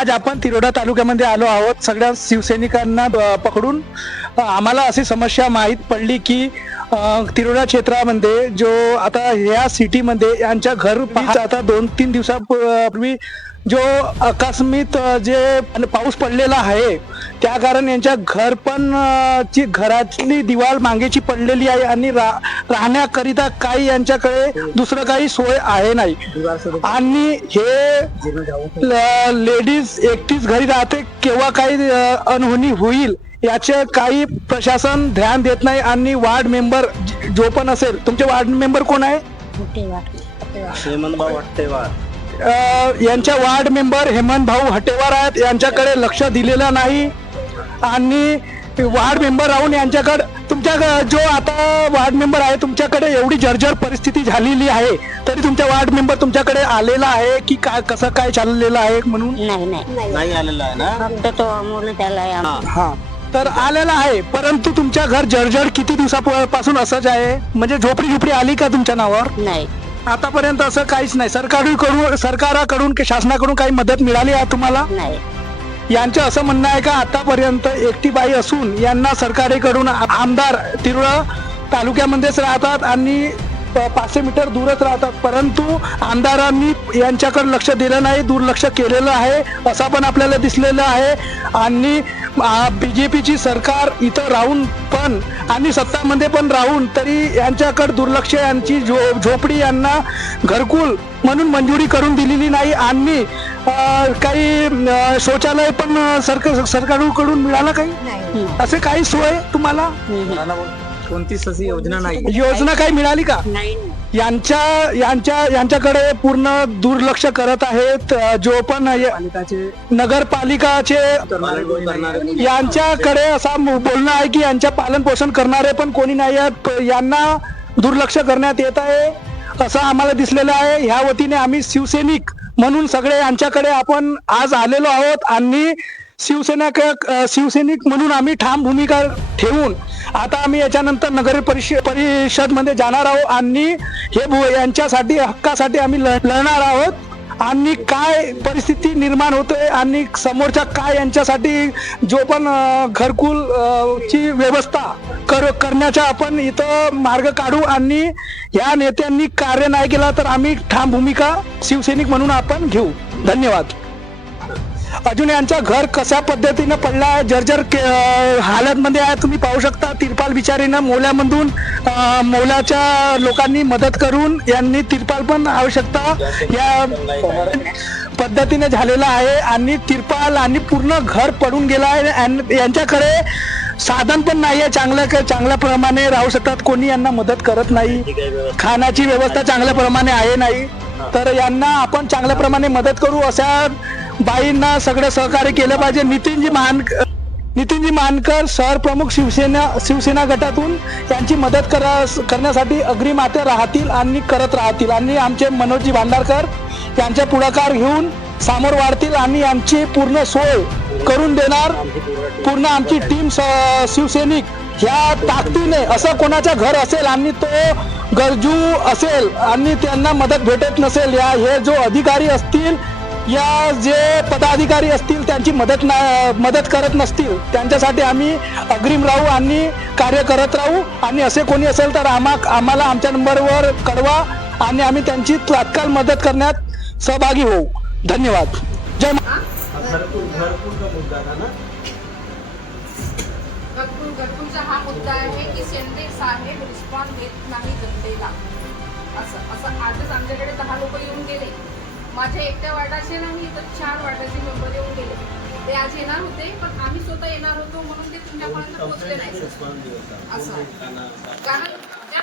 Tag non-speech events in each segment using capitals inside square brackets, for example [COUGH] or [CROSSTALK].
आज आपण तिरोडा तालुक्यामध्ये आलो आहोत. सगळ्या शिवसैनिकांना पकडून आम्हाला अशी समस्या माहीत पडली की तिरोडा क्षेत्रामध्ये जो आता ह्या सिटीमध्ये यांच्या घर आता दोन तीन दिवसापूर्वी जो आकस्मित जे पाऊस पडलेला आहे त्या कारण यांच्या घर पण ची घरातली दिवाल मागेची पडलेली आहे आणि रा राहण्याकरिता काही यांच्याकडे दुसरं काही सोय आहे नाही. आणि हे लेडीज एकटीच घरी राहते केव्हा काही अनहोनी होईल याचे काही प्रशासन ध्यान देत नाही आणि वार्ड मेंबर जो पण असेल तुमचे वार्ड मेंबर कोण आहे? यांच्या वार्ड मेंबर हेमंत भाऊ हटेवार आहेत यांच्याकडे लक्ष दिलेलं नाही. आणि वार्ड मेंबर राहून यांच्याकडे तुमच्या जो आता वार्ड मेंबर आहे तुमच्याकडे एवढी जर्जर परिस्थिती झालेली आहे तरी तुमच्या वार्ड मेंबर तुमच्याकडे आलेला आहे की काय कसं काय चाललेलं आहे म्हणून? नाही नाही. नाही आलेला आहे ना? फक्त तो आहे. हा. तर आलेला आहे परंतु तुमच्या घर जर्जर किती दिवसापासून असंच आहे? म्हणजे झोपडी झोपडी आली का तुमच्या नावावर? नाही. आतापर्यंत असं काहीच नाही. सरकारकडून सरकाराकडून की शासनाकडून काही मदत मिळाली आहे तुम्हाला? नाही. यांचं असं म्हणणं आहे का आतापर्यंत एकटी बाई असून यांना सरकारेकडून आमदार तिरुळ तालुक्यामध्येच राहतात आणि प- पाचशे मीटर दूरच राहतात. परंतु आमदारांनी यांच्याकडे लक्ष दिलं नाही दुर्लक्ष केलेलं आहे असं पण आपल्याला दिसलेलं आहे. आणि बीजेपीची सरकार इथं राहून पण आणि सत्तामध्ये पण राहून तरी यांच्याकडे दुर्लक्ष यांची झो झोपडी यांना घरकुल म्हणून मंजुरी करून दिलेली नाही. आणि काही शौचालय पण सरकार सरकारकडून मिळालं काही नाही. असे काही सोय तुम्हाला. कोणतीच अशी योजना नाही योजना काही मिळाली का. यांच्या यांच्या यांच्याकडे पूर्ण दुर्लक्ष करत आहेत जो पण नगरपालिकाचे. यांच्याकडे असा बोलणं आहे की यांच्या पालन पोषण करणारे पण कोणी नाही आहेत यांना दुर्लक्ष करण्यात येत आहे असं आम्हाला दिसलेलं आहे ह्या वतीने आम्ही शिवसैनिक म्हणून सगळे यांच्याकडे आपण आज आलेलो आहोत आणि शिवसेना शिवसैनिक म्हणून आम्ही ठाम भूमिका ठेवून आता आम्ही याच्यानंतर नगर परिषद परिषदमध्ये जाणार आहोत आणि हे यांच्यासाठी हक्कासाठी आम्ही लढणार आहोत. आणि काय परिस्थिती निर्माण होते आणि समोरच्या काय यांच्यासाठी जो पण घरकुल ची व्यवस्था कर करण्याचा आपण इथं मार्ग काढू आणि या नेत्यांनी कार्य नाही केला तर आम्ही ठाम भूमिका शिवसैनिक म्हणून आपण घेऊ. धन्यवाद. अजून यांचा घर कशा पद्धतीनं पडला? आहे जर्जर के- हालतमध्ये आहे तुम्ही पाहू शकता. तिरपाल बिचारीनं मोल्यामधून मोलाच्या लोकांनी मदत करून यांनी तिरपाल पण आवश्यकता या पद्धतीने झालेला आहे. आणि तिरपाल आणि पूर्ण घर पडून गेला आहे. यांच्याकडे साधन पण नाही आहे चांगलं चांगल्या प्रमाणे राहू शकतात. कोणी यांना मदत करत नाही. खाण्याची व्यवस्था चांगल्या प्रमाणे आहे नाही. तर यांना आपण चांगल्या प्रमाणे मदत करू अशा बाईंना सगळं सहकार्य केलं पाहिजे. नितीनजी महान नितीनजी मानकर शहर प्रमुख शिवसेना शिवसेना गटातून त्यांची मदत करा करण्यासाठी अग्रिमाते राहतील आणि करत राहतील. आणि आमचे मनोजजी भांडारकर यांचा पुढाकार घेऊन सामोर वाढतील आणि आमची पूर्ण सोय करून देणार. पूर्ण आमची टीम शिवसैनिक ह्या ताकदीने असं कोणाचं घर असेल आणि तो गरजू असेल आणि त्यांना मदत भेटत नसेल या हे जो अधिकारी असतील या जे पदाधिकारी असतील त्यांची मदत ना मदत करत नसतील त्यांच्यासाठी आम्ही अग्रिम राहू आणि कार्य करत राहू. आणि असे कोणी असेल तर आम्हा आम्हाला आमच्या नंबरवर कळवा आणि आम्ही त्यांची तात्काळ मदत करण्यात सहभागी होऊ. धन्यवाद. जय हा मुद्दा आहे की साहेब रिस्पॉन्स देत नाही जनतेला. असं असं आजच आमच्याकडे दहा लोक येऊन गेले. माझ्या एकट्या वार्डाचे नाही तर चार वार्डाचे मेंबर येऊन गेले. ते आज येणार होते पण आम्ही स्वतः येणार होतो म्हणून ते तुमच्यापर्यंत पोहोचले नाही. असं. आहे. कारण ज्या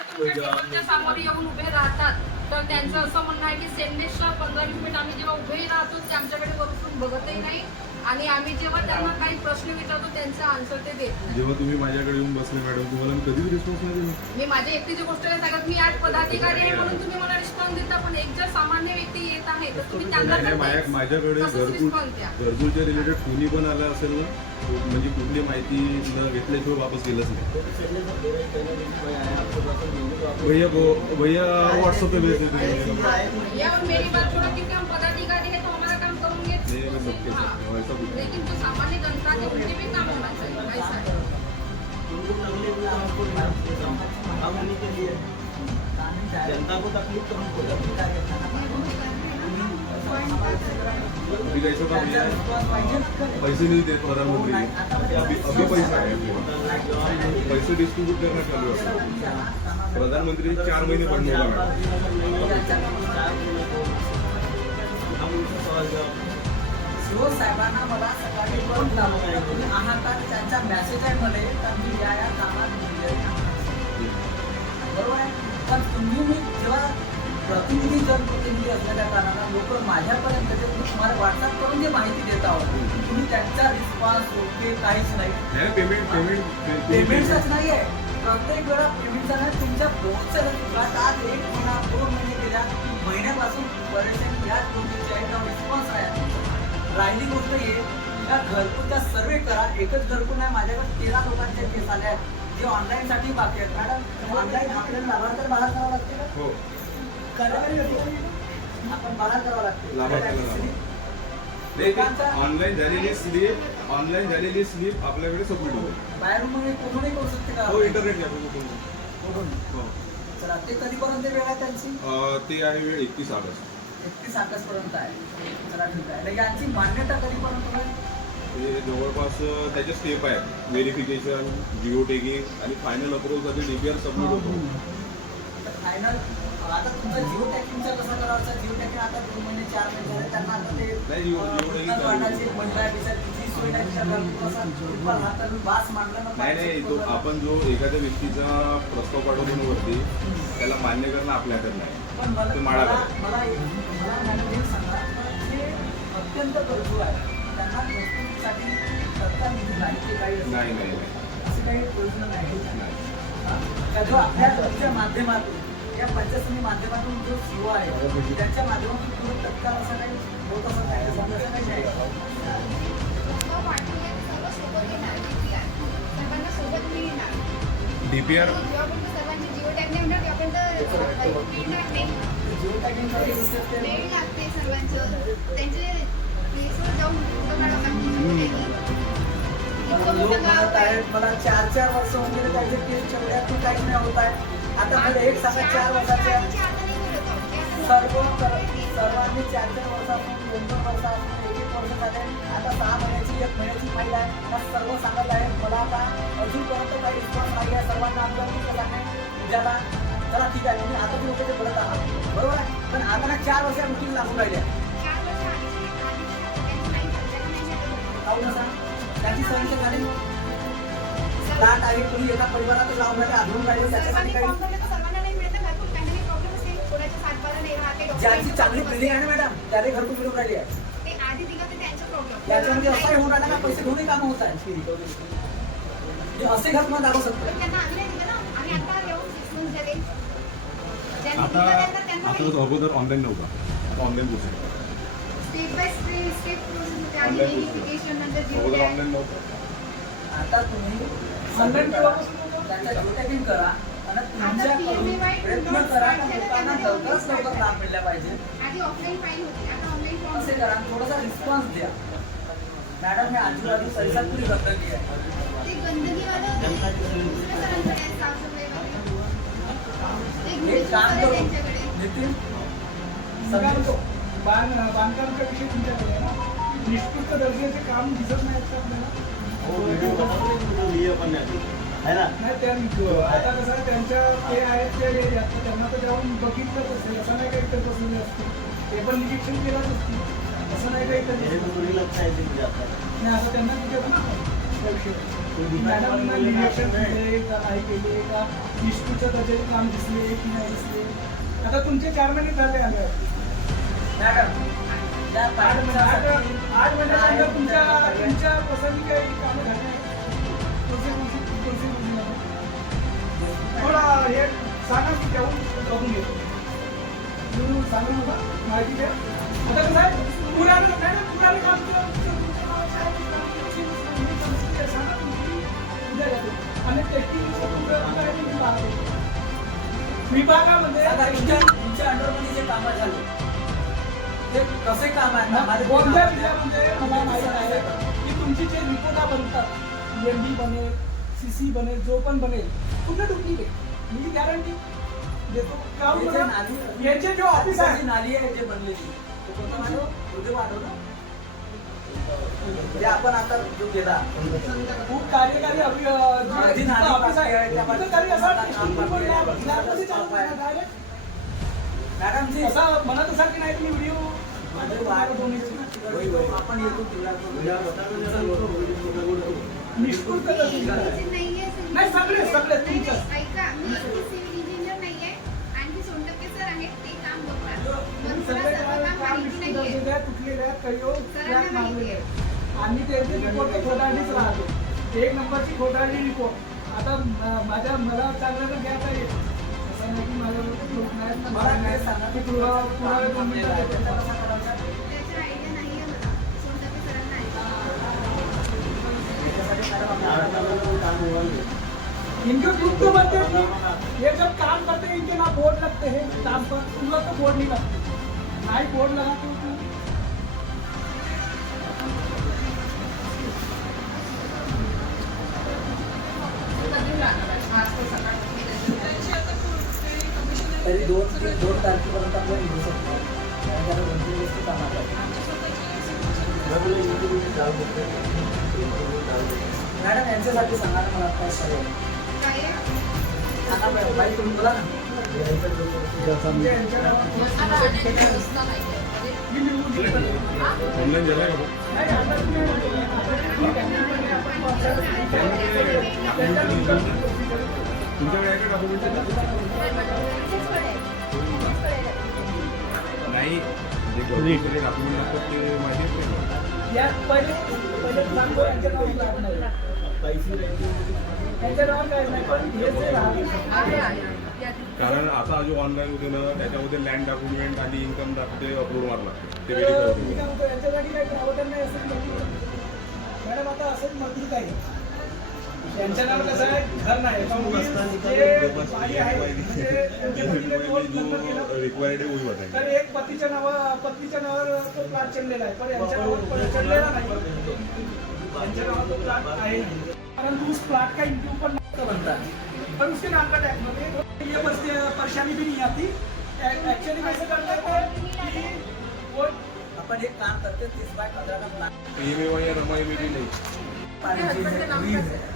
तुमच्यासमोर येऊन उभे राहतात तर त्यांचं असं म्हणणं आहे की सेंडेसला पंधरा मिनिट आम्ही जेव्हा उभे राहतो ते आमच्याकडे वरून बघतही नाही. आणि आम्ही जेव्हा त्यांना काही प्रश्न विचारतो त्यांचा आन्सर ते देत नाही. जेव्हा तुम्ही माझ्याकडे येऊन बसले मॅडम तुम्हाला मी कधीच रिस्पॉन्स नाही दिला. मी माझ्या एकटीची गोष्ट नाही सांगत मी आज पदाधिकारी आहे म्हणून तुम्ही मला रिस्पॉन्स देता पण एक जर सामान्य व्यक्ती येत आहे तर तुम्ही त्यांना नाही, माझ्याकडे घरकुल रिस्पॉन्स द्या. घरकुलच्या रिलेटेड कोणी पण आलं असेल ना म्हणजे कुठली माहिती न घेतल्याशिवाय वापस गेलंच नाही. भैया वो- भैया व्हॉट्सअप पे भेज देते. या और मेरी बात छोड़ो क्योंकि हम पदाधिकारी है तो हमारा काम करूंगे नहीं, सबके हाँ, साथ वैसा कुछ नहीं लेकिन जो सामान्य जनता है उनके भी काम होना चाहिए ऐसा है. जनता को तकलीफ तो हमको अभी कैसा काम किया है। पैसे नहीं देते प्रधानमंत्री अभी अभी पैसा है। पैसे डिस्ट्रीब्यूट करना चालू आहे प्रधानमंत्री चार महिने नव्हता शिव साहेबांना मला सकाळी फोन लावला तुम्ही आहात का? त्यांचा मेसेज आहे मध्ये तर मी या या कामात आहे. बरोबर आहे? पण तुम्ही मी जेव्हा प्रतिनिधी जनप्रतिनिधी असलेल्या कारणानं लोक माझ्यापर्यंत जे तुम्हाला व्हॉट्सअप करून जे माहिती देत आहोत. तुम्ही त्यांचा रिस्पॉन्स ओके काहीच नाही. पेमेंट पेमेंट पेमेंटच नाही. आहे प्रत्येक वेळा पेमेंटचा नाही तुमच्या बोर्डचं आज एक महिना दोन महिने गेल्या महिन्यापासून परेशानी याच गोष्टीची आहे रिस्पॉन्स आहे राहिली गोष्ट हे या घरकुलचा सर्वे करा एकच घरकुल नाही माझ्याकडे तेरा लोकांच्या केस आल्या आहेत. जे ऑनलाईन साठी बाकी आहेत. मॅडम ऑनलाईन आपल्याला लाभार्थी बाहेर करावं लागते का? हो. आपण बाहेर करावं लागते. लाभार्थ्याला ऑनलाईन झालेली स्लीप ऑनलाईन झालेली स्लीप आपल्याकडे सबमिट होते. बाहेरून मग कोणूनही करू शकते का? हो इंटरनेट घ्या कुठून? हो. चला ते कधीपर्यंत वेळ आहे त्यांची? ते आहे वेळ एकतीस ऑगस्ट. एकतीस ऑगस्ट पर्यंत आहे चला ठीक आहे. आणि यांची मान्यता कधीपर्यंत होईल? म्हणजे जवळपास त्याचे स्टेप आहेत. व्हेरिफिकेशन जिओ टेगिंग आणि फायनल अप्रूव्हसाठी डीपीआर सबमिट होतो. फायनल आता तुमचं जिओ टॅकिंगचं कसं करायचं? जिओ टॅकिंग आता दोन महिने चार महिने झाले. त्यांना आता ते नाही, जिओ- जिओ चालू. आहे, नाही, नाही नाही तो आपण जो एखाद्या व्यक्तीचा प्रस्ताव पाठवतो ना वरती त्याला मान्य करणं आपल्या हातात पण मला एक सांगा जे अत्यंत गरजू आहे. त्यांना घरकुलसाठी सत्ता निधी नाही ते काही असं- नाही नाही नाही. अशी काही योजना नाही. का जो आपल्या घरच्या माध्यमातून या पंचायतीच्या माध्यमातून जो शिव आहे त्यांच्या माध्यमातून पूर्ण तत्काळ असं काही होत असं काही असं काही नाही. टॅगिंगसाठी मला चार चार वर्ष होऊन गेले त्यांचे केस चेवड्यातून काहीच नाही होत आहे. आता मला एक सांगा चार वर्षाच्या सर्व सर्वांनी चार चार वर्षापासून दोन दोन वर्षापासून एक एक वर्ष झाले. आता सहा महिन्याची एक महिन्याची फाईल आहे. सर्व सांगत आहे. मला आता अजूनपर्यंत काही रिस्पॉन्स नाही आहे. सर्वांना आपल्याला कसं उद्याला चला ठीक आहे तुम्ही आता तुम्ही ते बोलत आहात. बरोबर आहे? पण आता ना चार वर्ष मिटिंग लागून राहिल्या. त्यांची संख्या झाली. दाट आहे तुम्ही एका परिवारात लावून राहिले आढळून राहिले त्याच्यासाठी काही ज्यांची चांगली बिल्डिंग आहे ना मॅडम त्याने घरकुल मिळून राहिली आहे. याच्यामध्ये असंही होऊन राहिलं का पैसे घेऊनही कामं होत आहे. हे असे घर तुम्हाला दाखवू शकतो. आता आता अगोदर ऑनलाईन नव्हता. Online process step by step process Online verification नंतर अगोदर जिओ ऑनलाईन नव्हतं. आता तुम्ही संगणक त्यांचा करा. आणि तुमच्याकडून प्रयत्न करा का लोकांना लवकरच लवकर लाभ मिळला पाहिजे. आधी ऑफलाईन फाईल होती आता ऑनलाईन फॉर्म असे करा थोडासा रिस्पॉन्स द्या. मॅडम हे आजूबाजू परिसर पुरी गंदगी आहे ते गंदगीवालं दुसऱ्या सरांकडे आहे, साफसफाईवाले. ते एक काम दुसरं करू. त्यांच्याकडे. नितीन सांगतो बांध- बांधकामचा विषय तुमच्याकडे आहे ना. निष्कृष्ट दर्जाचे काम दिसत नाहीत का आपल्याला? नाही त्या आता कसं आहे, त्यांच्या ते आहेत त्या एरियात त्यांना तर जाऊन बघितलंच असेल. असं नाही काही तर बसलेले असतील ते पण निरीक्षण केलंच असतील असं नाही काही तर नाही असं त्यांना ना त्या विषयी. मॅडमना निरीक्षण का नाही केले का निष्कृष्ट दर्जाचे काम दिसले की नाही दिसले आता तुमचे चार महिने झाले आले मॅडम आठ महिने आठ तुमच्या तुमच्या पसंतीची कामं झाली आहेत. थोडा हे सांगा की बघून घेतो तुम्ही सांगा मला माहिती द्या आता कसं आहे पुराणं मॅडम काम केलं, आणि टेस्टिंग विभागामध्ये तुमच्या अंडरमध्ये जे कामं झाले ते कसे काम आहे? कोणत्या विषयामध्ये मला माहीत आहे? की तुमची जे रिपोर्टा बनतात एम डी बनेल सी सी बनेल जो पण बनेल पूर्ण डुप्लिकेट? मी गॅरंटी देतो याचे जो ऑफिस आहे. नाली आहे जे बनलेली. तो कोणता? उद्योग जे आपण आता जो गेला खूप कार्यकारी अभि- अं, जे आधी जिथं नाली ऑफिस आहे आहे, त्या तिथं तरी असा direct. मॅडमजी असं म्हणत असाल की नाही तुम्ही व्हिडिओ. आपण येतो निष्कृत नाही सगळे सगळे तुमचं. ऐका मी सिव्हिल इंजिनियर नाहीये आणखी सोनटक्के सर आहेत ते काम बघतात. पण सगळे कुठले आम्ही त्यांचे रिपोर्ट खोटारडीच राहतो. एक नंबरची खोटारडी रिपोर्ट आता माझ्या मला चांगलं घ्यायचा येईल असं नाही की सांगा. की पुरावा आहे इनके ग्रुप तो बनते हैं कि ये जब काम करते हैं इनके ना बोर्ड लगते हैं काम पर तुम लोग तो बोर्ड नहीं लगते. ना ही बोर्ड लगाते तरी दोन दोन तारखेपर्यंत आपण निघू शकतो. कारण त्याला दोन तीन दिवस कामात मॅडम यांच्यासाठी सांगा ना मला काय सगळं. काय आहे? सांगा मॅडम बाई तुम्ही बोला ना. म्हणजे कारण आता जो ऑनलाईन होते ना त्याच्यामध्ये लँड डॉक्युमेंट आणि इन्कम दाखवते अपलोड मारला ते मॅडम आता असंच मजबूत आहे. त्यांच्या नाव कसं आहे? घर नाही. मी म्हणजे [LAUGHS] वही तर एक पतीच्या नावा पत्नीच्या नावावर तो प्लॉट चढलेला आहे. पण यांच्या नावावर चढलेला नाही. यांच्या नावावर तो प्लॉट आहे. परंतु उस प्लॉट का इंटरव्यू पण नव्हतं बनता पर उसके नाम का टैक्स मतलब ये बस परेशानी भी नहीं आती. एक्चुअली कैसे करते हैं कि वो आपण एक काम करते तीस बाय पंधरा का प्लान पीएमए या रमा एम नहीं. हस्बंड के नाम है.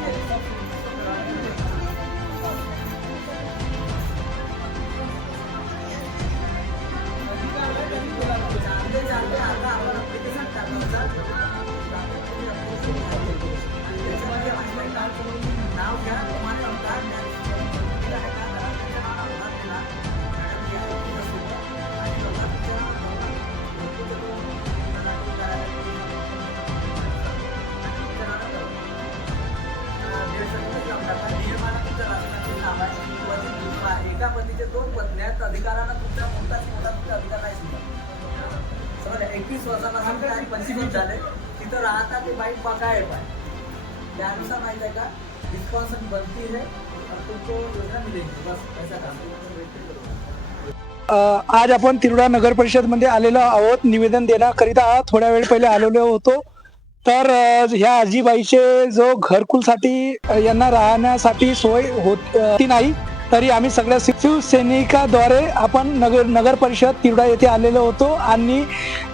राहता ते बाईक त्यानुसार माहीत आहे का? रिस्पॉन्सिबल बनती है और तुमको योजना मिलेगी. बस ऐसा काम आज आपण तिरुडा नगर परिषदमध्ये आलेलो आहोत. निवेदन देण्याकरिता थोड्या वेळ पहिले आलेलो होतो. तर ह्या आजीबाईचे जो घरकुलसाठी यांना राहण्यासाठी सोय होत नाही. तरी आम्ही सगळ्या शिवसैनिकाद्वारे आपण नगर नगर परिषद तिरुडा येथे आलेलो होतो आणि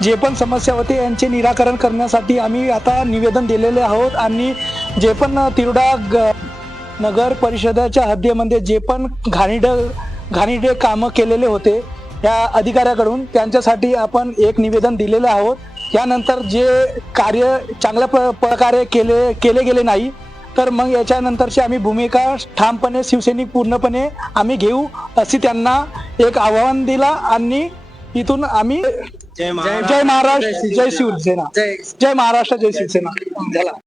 जे पण समस्या होते यांचे निराकरण करण्यासाठी आम्ही आता निवेदन दिलेले आहोत आणि जे पण तिरडा ग नगर परिषदेच्या हद्दीमध्ये जे पण घाणीड घाणीडे कामं केलेले होते त्या अधिकाऱ्याकडून त्यांच्यासाठी आपण एक निवेदन दिलेलं आहोत. यानंतर जे कार्य चांगल्या प- प्रकारे केले केले गेले नाही तर मग याच्यानंतरची आम्ही भूमिका ठामपणे शिवसैनिक पूर्णपणे आम्ही घेऊ अशी त्यांना एक आव्हान दिला आणि इथून आम्ही जय महाराष्ट्र. जय शिवसेना. जय. महाराष्ट्र जय शिवसेना. झाला